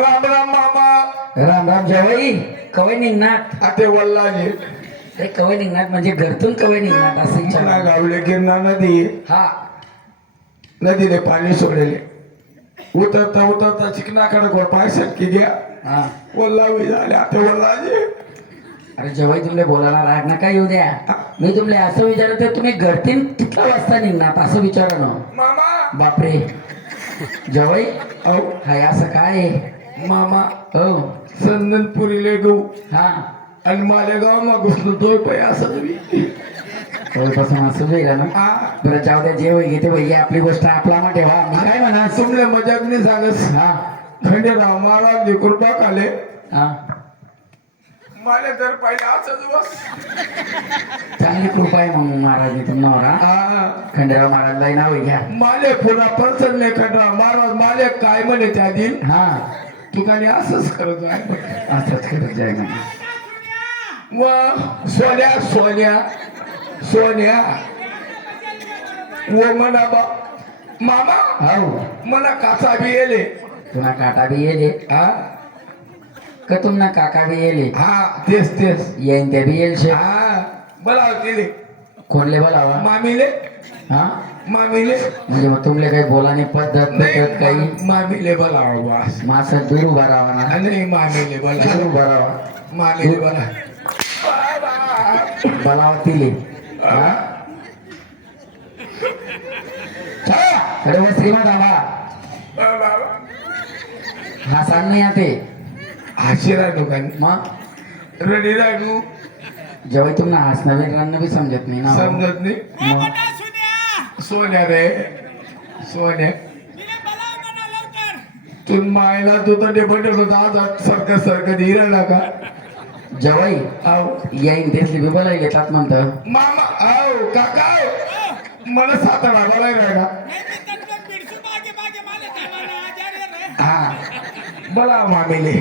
राम राम मामा. राम राम जवळी. कवय निघणार. आते वल्लाजी म्हणजे घरतून कवय निघणार असं विचार. गावले गिरणा नदी. हा. नदीने पाणी सोडले. उतरता उतरता चिकनाकडे गोपाय सरकी घ्या. हा. वल्लावी झाले आता वल्लाजी अरे जवई तुमले बोलायला राग नका येऊ द्या. मी तुमले असं विचारत तुम्ही घरतीन कितला वाजता निघणार? असं विचारा ना. मामा! बापरे. जवई औ हाय असं काय? मामा! हो. संदनपुरीले गहू. हा. आणि मालेगाव मग घुसलो तो पाय असं कवयपासून असं वेगळा ना. हा. बरं जाऊ द्या जे होई घेते वही आपली गोष्ट आपला मा ठेवा. मी काय म्हणा तुमले मजाक नाही सांगस हा. खंडेराव महाराज कृपा काले हा. माले तर पहिले असंच बस चांगली कृपा आहे मग महाराज तुम्हाला खंडेराव महाराजला नाव आहे घ्या. माले पुन्हा पर्सन नाही खंडेराव महाराज माले काय म्हणे त्या दिन हा. तू काही असंच करत आहे. असंच करत म्हणे. व सोन्या सोन्या सोन्या. व म्हणा बा मामा हो. मला काचा बी येले. तुला काटा बी येले. हा. का तुमना काका बी येले. हा तेच तेच. येईन ते बी येईल शे. हा बोलाव तिले. कोणले बोलावा? मामीले. हा? मामीले. म्हणजे मग तुमले काही बोलाने पद्धत पद्धत काही? नाही मामीले बोलाव बस. मासा दूर उभा राहावा ना. नाही मामीले दूर बोला. उभा राहावा मामीले बोला. बोलावा तिले. हा? चला, अरे हा सांग नाही आते आशिरा दुकान मग रेडी राहू जेव्हा तुम्हाला हास नवीन रान्न बी समजत नाही ना. हो. समजत नाही. सोन्या. रे. सोन्या. तू मायला तू तर डेबट होता आज सारखं सारखं हिरला का? जवाई आव. येईन तेच बी बोलायला येतात म्हणतं. मामा आव काका आव. मला सातारा बोलाय राहिला. बोला मामीले.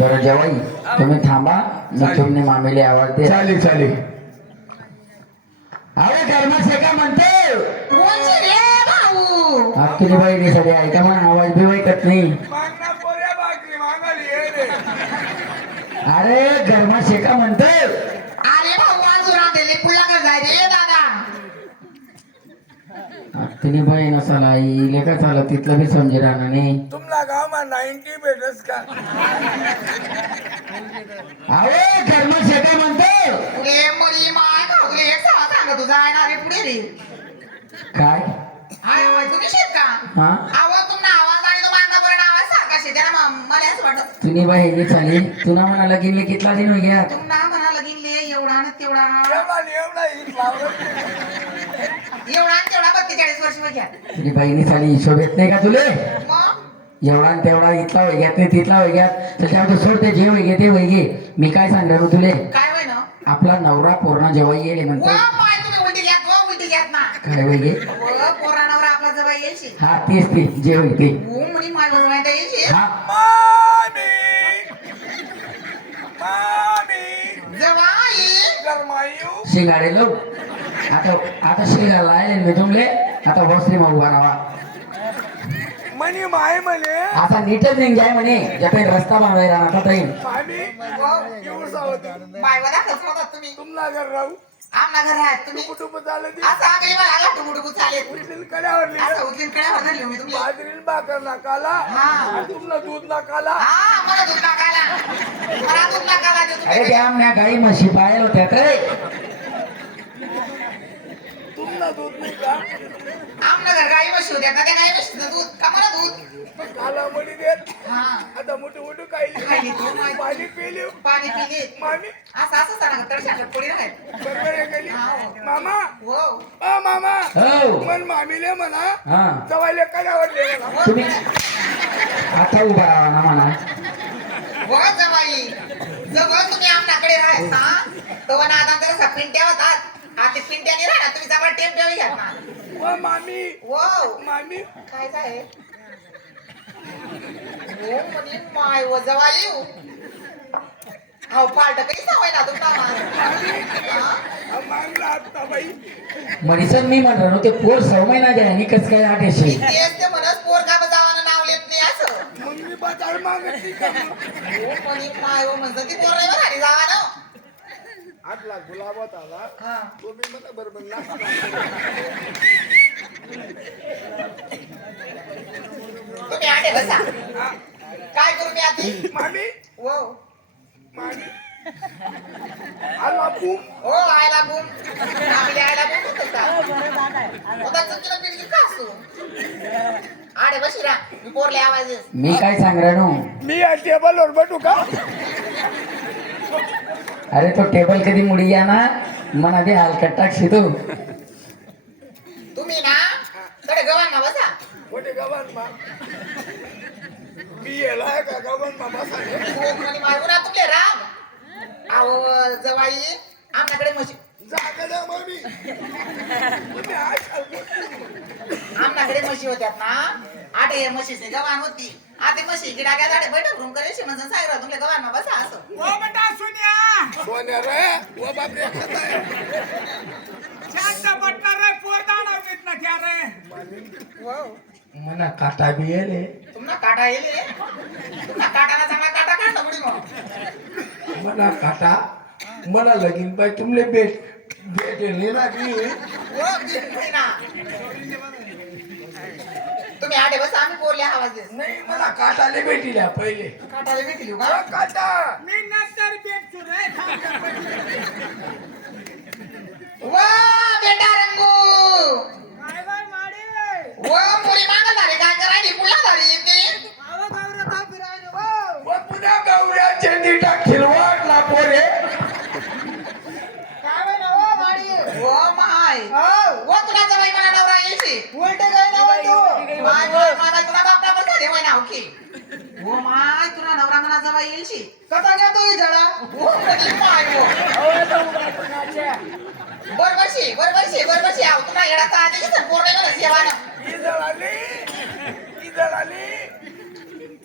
बरं जवाई. तुम्ही थांबा. मी तुमने मामेले आवाज दे चालेल चालेल. अरे गरमाशे का म्हणते. कोणचे रे भाऊ. तुझी बाई सगळे ऐका म्हणा आवाज बी ऐकत नाही. अरे गरमाशे का म्हणते. अरे भाऊ अजून आलेले पुला कर जाय रे दादा. तिने बाई नसाला आई लेखा चाला तिथलं बी समजे राहणार नाही नाईन्टी भेटस का? अरे का म्हणते. पुढे मुली माय खाऊ तुला एक सवा सांग तुझा. आहे रे पुढे रे. काय? तुम्ही शेत का? हा? आवाज तुमना आवाज आणि तो आवाज सारखा शेत. मला असं वाटत. तुझी बाई हे चाली. तुला म्हणाला गेले कितला दिन हो गया तुमना म्हणा लगीन ले एवढा ना तेवढा. एवढा एवढा हीच लावलं. एवढा आणि तेवढा बत्तेचाळीस वर्ष घ्या तुझी बाईने चाली हिशोब येत नाही का तुले? मग? एवढा आणि तेवढा इथला वैग्यात नाही तिथला वैग्यात त्याच्यावर सोड ते जे वैगे ते वैगे मी काय सांगणार हो तुले? काय होय ना? आपला नवरा पूर्ण जेव्हा येईल व म्हणतो. माय तुम्ही उलटी घ्यात व उलटी घ्यात ना. काय वैगे व पोराणावर आपला जवळ येईल हा तेच ते जे होईल ते. म्हणे माय हा. शिंगाडे लो. आता आता शिंगाला आहे मी तुमले. आता वस्त्री मग उभा राहा. मनी माय म्हणे आता नीटच निघ जाय म्हणे. ज्यापे रस्ता बांधाय राहणार आता तुम्ही. तुमला घर राहू. आमना घर तुम्ही. कुटुंब झालं ते. असं आगरी मला लागला टुमुटुकू चालेल. उचलीन कड्यावर लिहिलं. असं उचलीन कडे होणार लिहू मी तुमले बाजरीन भाकर नाकाला. हा. आणि तुमला दूध नाकाला. हा मला दूध नाकाला. मला दूध नाकाला ते अरे तुम्ही त्या आमच्या गाई म्हशी पायल होत्या काय तुमला दूध नाही का? गाई म्हशी होत्या त्या गाई म्हशीचं दूध. का मला दूध? काला मणी देत. हा. आता मोठं मोठं तू, माय- पाणी पिली. पाणी पिले. मामी. असं असं सांगा तडशाकडे पडी राहत बरोबर आहे गेली हा. मामा. हो. अ मामा. हो. मन मामीले म्हणा. हा. जवायले कड्यावर ले म्हणा तुम्ही आता उभा राहा ना म्हणा. हो जवाई. जवळ तुम्ही आमनाकडे राहत ना तेव्हा नादान जरा पिंट्या होतात. आता पिंट्याने राहणार. तुम्ही जवळ टेम्प्यावर घ्या ना. ओ मामी. हो मामी. काय काय हो? म्हणे माय व जवाई हो पालट काही सवय ना तुमचा आता बाई. मनीसन मी म्हणणार होते पोर सव महिना जाय आणि कस काय आठेशे? तेच ते म्हणत पोर का जावानं नाव लेत नाही असं. मग मी बजाय मागत का हो म्हणे माय हो म्हणतं ती पोरं बरं आली जावा ना आटला गुलाब होता आला. हा. तो मी मला बरोबर. तुम्ही आले बसा. काय करू मी आधी? मामी? हो. मामी? आला बूम. हो आयला बुम. आम्ही आयला बुम होतो का? होता चुकीला पिढी का असू? आडे बशिरा मी पोरले आवाज. मी काय सांगणार मी या टेबलवर बटू का? अरे तो टेबल कधी मुडी या ना मना बी हलकट टाकशी तू. तुम्ही ना कडे गव्हाणा बसा. मोठे गव्हाण मा मी येला का गव्हाण मा हो म्हणे मारून ना तुमले राम अहो जवाई आमच्याकडे म्हशी. जागा द्या मामी तुम्ही आशाल आमच्याकडे म्हशी होत्यात ना. आटे हे म्हशीचे गव्हाण होती. आता म्हशी गिडा काय झाडे बैठक रूम करे म्हणजे सायरा तुमले गव्हाण बसा असं. बेटा सुनिया. सोन्या रे ओ बापरे खाताय शांत बटना रे पोर दाणवतीत ना क्या रे. मना काटा बी येले. तुम्हाला काटा येईल तुम्हाला काटाना चांगला काटा काढला मुडी मग. मना काटा मला लगीन बाई तुमले भेट भेट येले ना की हो तीन महिना तुम्ही आडे बस आम्ही पोरले आवाज नाही मला काटाले भेटिल्या पहिले. काटाला भेटली का? काटा. मी रे थांब. वा बेटा रंगू. काय बाय माडे? वा झाले काय झाली येते पुन्हा गौऱ्या पोरे. माय. हो. व तुला जवाई मला नवरा येशी उलटे काय ना तू माय माय माय तुला बापला पण झाले वय नाव की? व माय तुला नवरा जवाई येशी कथा घ्या तू माय व बरबशी बरबशी बरबशी. आव तुला येडाचा आधी कसं मला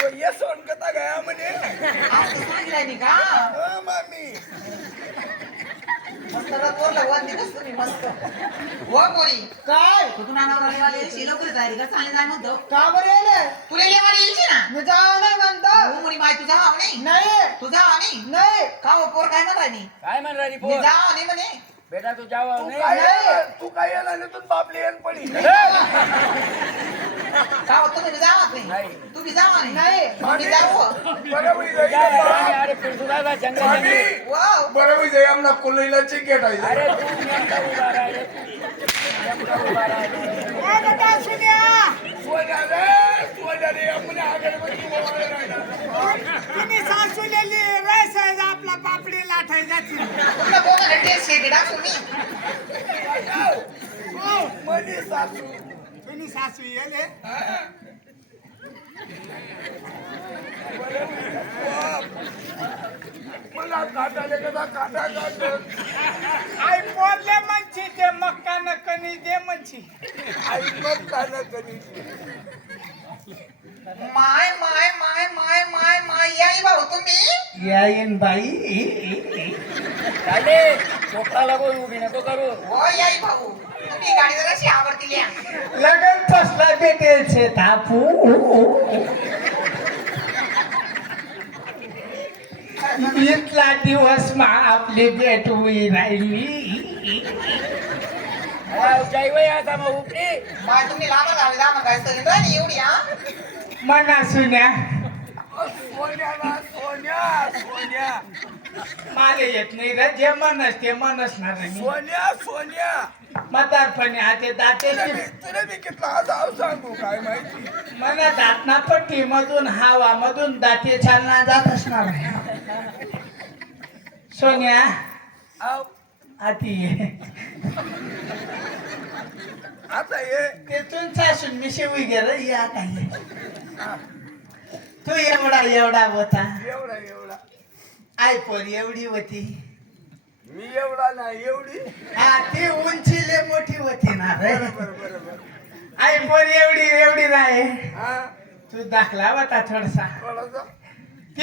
तो ये सोन कथा गया म्हणे? आज ते का? मामी. मस्त. तुम्ही पोरी. काय? तू तुला नवरा तयारी कर चांगली जाय म्हणतो. का बरं येले तुला लेवाला येशी ना? मी जाऊ नाही म्हणतो. हो मुली माय तुझा हाव नाही? नाही. तुझा हाव नाही? नाही. का हो पोर काय काय म्हण राहिली मी पोर? नाही म्हणे. बेटा तू जावा तू नाही. काय? तू काय येणार नाही तू बापली येण पडी. का हो तुम्ही जावत नाही? नाही. तुम्ही जावा नाही. मी जाऊ. वाव. बरोबर जाई आमना कुल्लीला चिकेट आहे. अरे तू नेमका उभा राहिले नेमका उभा राहिले ओ बेटा सुनिया सोन्या रे सोन्या रे अपने आगे बची बोलायला राहिला. तुम्ही सासूलेली रे सहज आपला पापडी लाठाय तुला टेस्ट हो. मनी सासू. तुम्ही सासू येले? मला काटाले कदा काटा काट आई बोलले म्हणची कणी दे आई माय माय माय माय माय माय याई भाऊ तुम्ही. याईन बाई. चाले मोकळा लागून उभी नको करू. हो याई भाऊ तुम्ही गाडी जरा अशी आवडती लिहा लगन फसला भेटेल छे तापू? इतला दिवस मा आपली भेट होई राहिली तुम्ही लांब काय सगळी एवढी हा? मना सुन्या. सोन्या सोन्या सोन्या. मला येत नाही रे जे मनस ते मनसणार मी सोन्या सोन्या. म्हातारपणी हाते दाते तुला मी तुला मी कितला आजाव सांगू काय माहिती? मना दातना पट्टी मधून हवा मधून दाते चालना जात असणार आहे. सोन्या आती ये. आता ये. तेथून सासून मी शिवी गेलं या काही तू एवढा एवढा होता. एवढा एवढा. आई पोर एवढी होती. मी एवढा नाही एवढी. हा ती उंचीले मोठी होती ना रे. बरोबर बरोबर आई पोर एवढी एवढी नाही. हा? तू दाखला होता थोडसा. थोडासा ती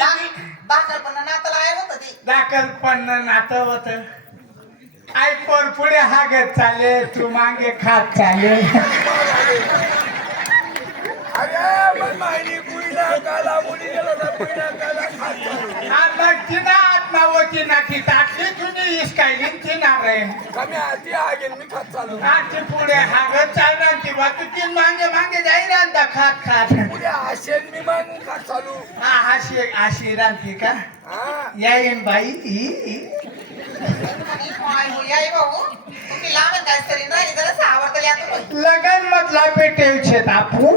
दाखल पण नाताला आहे होतं ते. पण नातं होत. आई पोर पुढे हागत चाले तू मागे खात चाले अरे पण माहिती मुली गेलो ना पिनाकाला खात चालू. मग तिनं आत्मावती ना ती टाकली तुम्ही इसकायली तिना रे कमी आधी आगेन मी खात चालू. आजची पुढे हागत चालणार ती तू तीन मागे मागे जाई रांता खात खात. उद्या आशेन मी मागून खात चालू. हा हाशी अशी रांती का? येईन बाई. हो, याई भाऊ तुम्ही लांब काय तरी? नाही जरा सावरतले आता मग. लगन मधला पेटेवचे तापू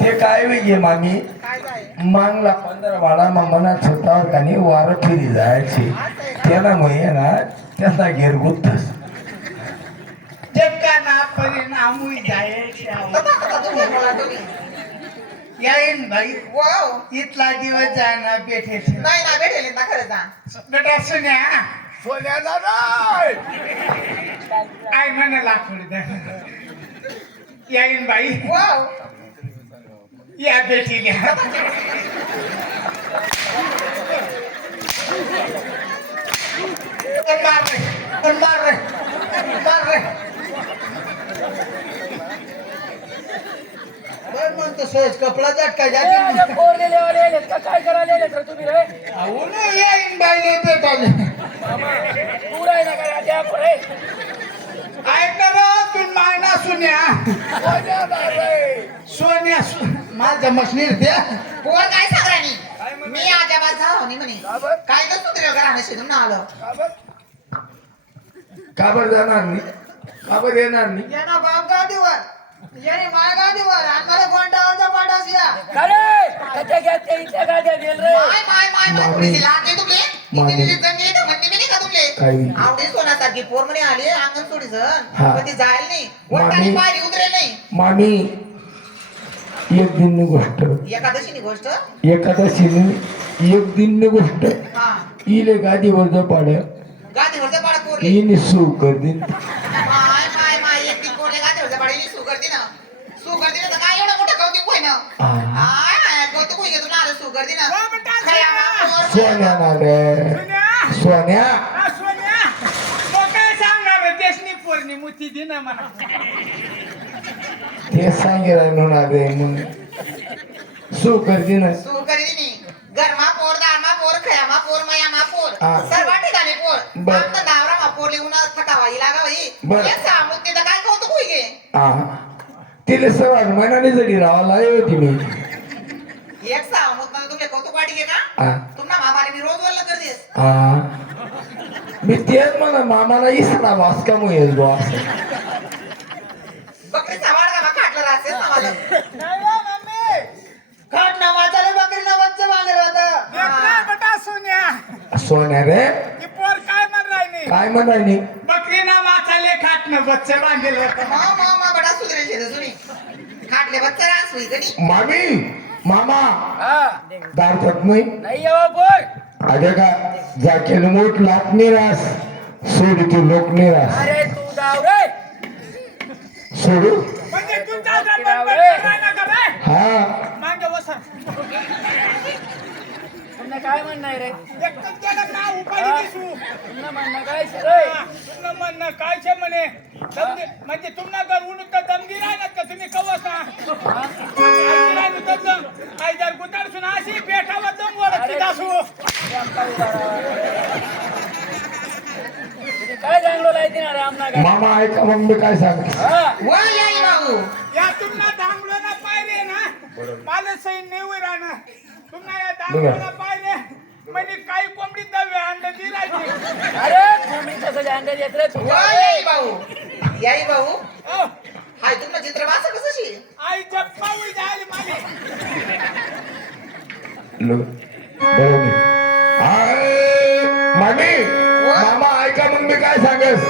ते काय वेगळे मामी? जाय मांगला पंधरा बाळा मना स्वतःवर कानी वार फिरी जायची. ना घेरगुतच जगका ना परिणाम आता तुम्ही बोला तुम्ही? येईन वाव. इथला दिवस जायना पेटेचे नाही ना भेटेल ना खरं जा बेटा सुन्या. सोन्याला नाही आय म्हणे लाकूड द्या येईन बाई. या बेटीला मार रे. मार रे. मार रे. बरं म्हणतो सोच कपडा झटका जाते फोडलेले वाले आलेत का? काय करायला तुम्ही रे? अहो येईन बाईले पेटाले तू राही ना काय द्या रे ऐक ना तू मायना सुन्या. सोन्याला रे सोन्या सु- माझ्या मशनीर द्या पोर काय सांगरानी मी आजाबाद झालो नाही म्हणे. का बरं? काय तर सुधरेल घराणं शिकून ना आलं? का बरं? का बरं जाणार नाही? का बरं येणार नाही? यानं बाप गादीवर याने माय गादीवर आणि मला या. रे? माय माय माय माय पुढे लागते तुमले मामी. इथे दिली जमीन इथं म्हणते? मी नाही का तुमले काही. आवडी सोन्यासारखी पोर म्हणे आली अंगण सोडी जण हा. पण ती जायला नाही. वरटाने मामी. पायरी उतरेल नाही. मामी एक दिननी गोष्ट. एकादशीनी गोष्ट? एकादशीने एक दिननी गोष्ट. हा. इले गादीवर जो पाड. गादीवरचा पाडा पोरले. इन सू कर दिन माय माय माय एक पोरले गादीवरचा पाडा सू करते ना. सू करते ना तर काय एवढं मोठं कौतुक होय ना आ. आय आय कौतुक होई तुला? आलं सू करते ना. खया मा पोर. सोन्या सोन्या मग काय सांगणार रे? देशनी मुती दे ना मला. ते सांगेला म्हणा रे मग सू कर दिन सू करते नी घरमा पोर दारमा पोर खयामा पोर मयामा पोर. हा. सर्व ठिकाणी पोर. बर. आमचं नावरा मा पोर लिहून थकावाई लागावाई बर. एक सामूत ते तर काय कौतुक होई गे आ तिले सवार महिन्याने जडी राहायला आली होती मी. एक सामूत मला तुमले कौतुक वाटी गे का तुम्हाला मामाने मी रोज वल्ल करतेस. आ मी म्हणा का मग येईल बुवा. असं. बकरी सवाड का खाटलं आम्हाला नाही हो, मम्मी. खाट ना वाचाले बकरी ना बच्चे बांधेल होतं. बेटा सोन्या. सोन्या रे? ती पोर काय म्हण राहिली काय म्हणायनी बकरी ना माचाले खाटणं बच्चे बांधेल होतं. मा मा मा बडा सुधरेल शेत सुनी. खाटले बच्चा रास होई कधी मामी मामा. हा. दारतात नाही? नाही यावं बोल. अरे का जाकेल मोठ लाट निरास सोडी तू लोक निरास अरे तू जाव रे. सोडू. म्हणजे? हा. मागे बसा. तुमनं काय म्हणणं आहे रे? म्हणणं काय आहे रे? तुमनं म्हणणं काय छे म्हणे? म्हणजे तुमना घर उडून तर दमगी राहणार का तुम्ही? कवस ना आयची राहिली तर दम. आई जर गुताडसून अशी पेठावर काय चांगलं लायती ना रे आमना काय मामा ऐका मग मी काय सांगते? हा. या धांगडोना पाहिले ना. मला सही नेऊ राहणं तुमना या बघा. धांगडोना पाहिले. म्हणजे काही कोंबडी दवे अंडे दी राहायची अरे कोंबडी कसं अंडे देत रे तू? वा याई भाऊ याई भाऊ अहो, हाय तुमचं चित्र वाचा कसं आई जग पाऊल जायला माझी लो. बरोबर. मामा ऐका मग मी काय सांगस.